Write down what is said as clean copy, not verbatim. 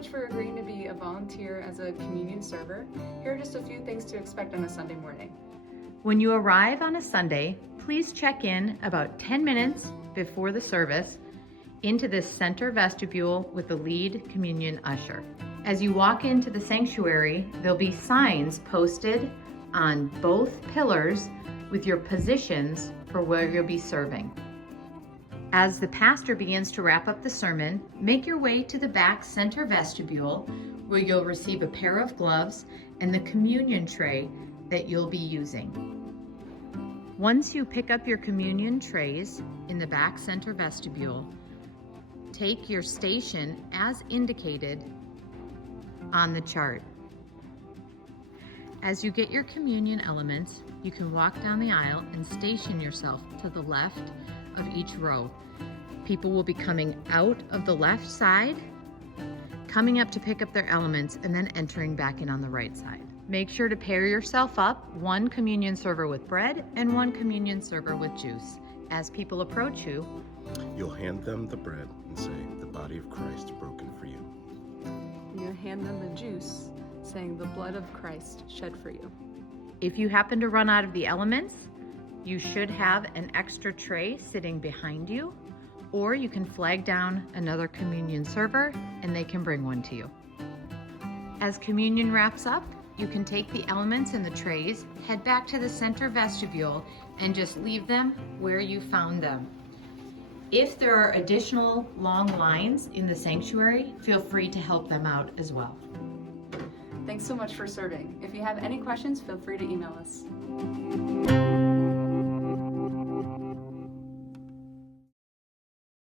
much for agreeing to be a volunteer as a communion server. Here are just a few things to expect on a Sunday morning. When you arrive on a Sunday, please check in about 10 minutes before the service into this center vestibule with the lead communion usher. As you walk into the sanctuary, there'll be signs posted on both pillars with your positions for where you'll be serving. As the pastor begins to wrap up the sermon, make your way to the back center vestibule where you'll receive a pair of gloves and the communion tray that you'll be using. Once you pick up your communion trays in the back center vestibule, take your station as indicated on the chart. As you get your communion elements, you can walk down the aisle and station yourself to the left of each row. People will be coming out of the left side, coming up to pick up their elements, and then entering back in on the right side. Make sure to pair yourself up, one communion server with bread and one communion server with juice. As people approach you, you'll hand them the bread and say, "The body of Christ broken for you." You hand them the juice, saying, "The blood of Christ shed for you." if you happen to run out of the elements, you should have an extra tray sitting behind you, or you can flag down another communion server and they can bring one to you. As communion wraps up, you can take the elements in the trays, head back to the center vestibule, and just leave them where you found them. If there are additional long lines in the sanctuary, feel free to help them out as well. Thanks so much for serving. If you have any questions, feel free to email us.